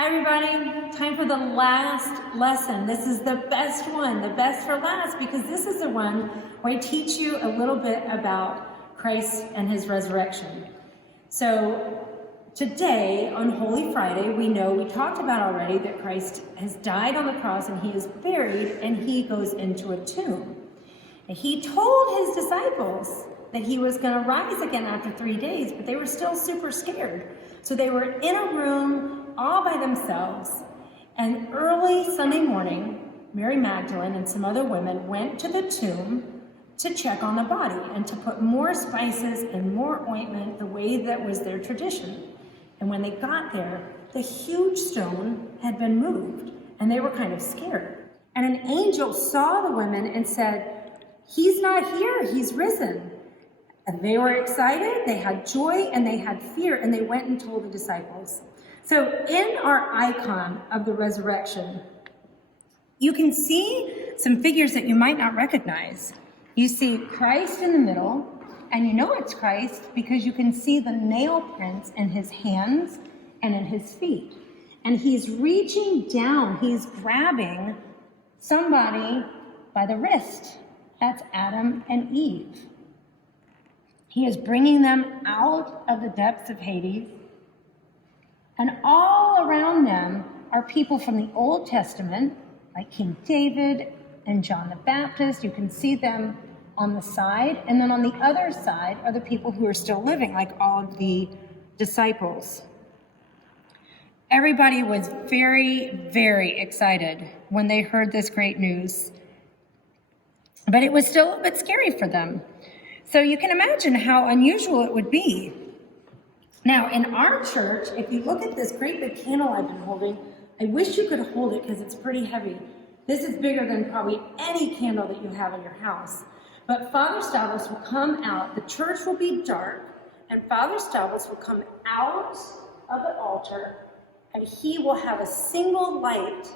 Hi everybody, time for the last lesson. This is the best one, the best for last, because this is the one where I teach you a little bit about Christ and his resurrection. So today, on Holy Friday, we talked about already that Christ has died on the cross and he is buried and he goes into a tomb. And he told his disciples that he was going to rise again after 3 days, but they were still super scared. So they were in a room all by themselves, and early Sunday morning, Mary Magdalene and some other women went to the tomb to check on the body and to put more spices and more ointment the way that was their tradition. And when they got there, the huge stone had been moved, and they were kind of scared. And an angel saw the women and said, "He's not here, he's risen." And they were excited, they had joy, and they had fear, and they went and told the disciples. So in our icon of the resurrection, you can see some figures that you might not recognize. You see Christ in the middle, and you know it's Christ because you can see the nail prints in his hands and in his feet. And he's reaching down, he's grabbing somebody by the wrist. That's Adam and Eve. He is bringing them out of the depths of Hades. And all around them are people from the Old Testament, like King David and John the Baptist. You can see them on the side. And then on the other side are the people who are still living, like all of the disciples. Everybody was very, very excited when they heard this great news. But it was still a bit scary for them. So you can imagine how unusual it would be. Now, in our church, if you look at this great big candle I've been holding, I wish you could hold it because it's pretty heavy. This is bigger than probably any candle that you have in your house. But Father Stavros will come out, the church will be dark, and Father Stavros will come out of the altar, and he will have a single light.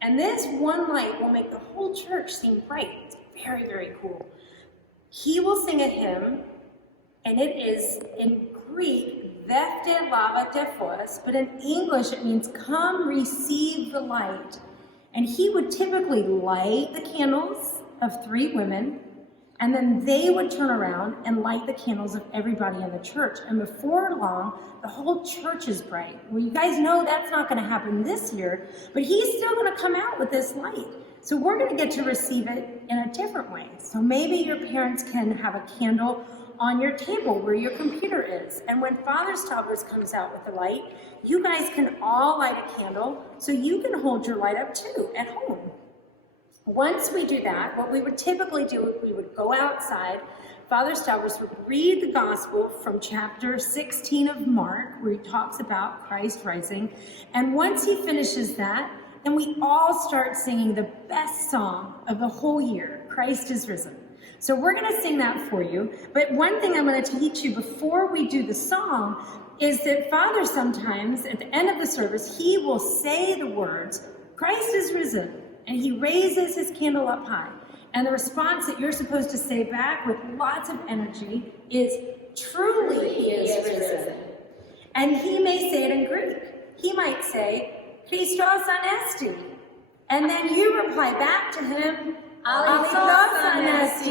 And this one light will make the whole church seem bright. It's very, very cool. He will sing a hymn, and it is in Greek, "Vefte lava tephos," but in English it means "come receive the light." And he would typically light the candles of 3 women, and then they would turn around and light the candles of everybody in the church. And before long, the whole church is bright. Well, you guys know that's not going to happen this year, but he's still going to come out with this light. So we're going to get to receive it in a different way. So maybe your parents can have a candle on your table where your computer is. And when Father Stavros comes out with the light, you guys can all light a candle so you can hold your light up too at home. Once we do that, what we would typically do, we would go outside. Father Stavros would read the gospel from chapter 16 of Mark, where he talks about Christ rising. And once he finishes that, then we all start singing the best song of the whole year, Christ is Risen. So we're going to sing that for you. But one thing I'm going to teach you before we do the song is that Father sometimes, at the end of the service, he will say the words, Christ is risen, and he raises his candle up high. And the response that you're supposed to say back with lots of energy is, truly he is risen. And he may say it in Greek. He might say, Chri-stos, a-ne-sti. And then you reply back to him, a-ne-sti.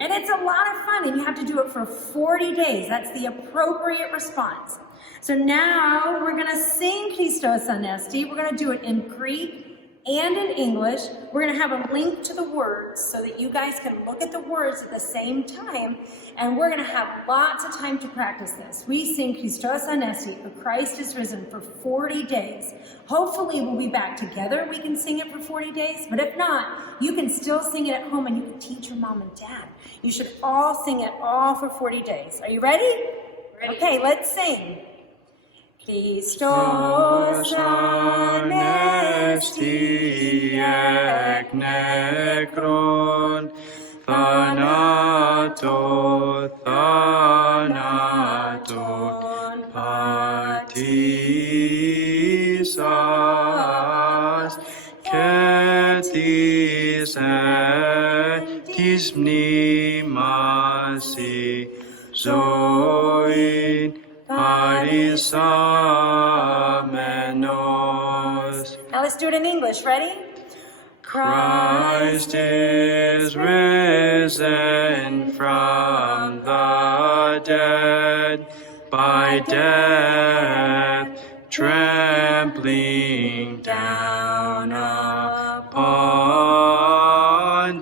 And it's a lot of fun, and you have to do it for 40 days. That's the appropriate response. So now we're going to sing Chri-stos, a-ne-sti. We're going to do it in Greek and in English. We're going to have a link to the words so that you guys can look at the words at the same time, and we're going to have lots of time to practice this. We sing Chri-stos, a-ne-sti, Christ is risen, for 40 days. Hopefully we'll be back together. We can sing it for 40 days, but if not, you can still sing it at home and you can teach your mom and dad. You should all sing it all for 40 days. Are you ready? Ready. Okay, let's sing. Chri-stos, a-ne-sti, ne-kron, thanaton, pa-ti-sas, tis mni-ma, zoin, ha-ri-sa-me-nos. ha-ri-sa-me-nos. Now let's do it in English. Ready? Christ is risen from the dead, by death trampling down upon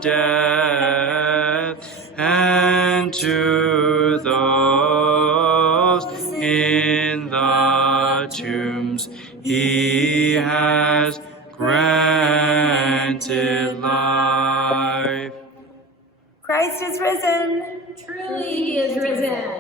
death, and to those in the tombs he has granted life. Christ is risen. Truly he is risen.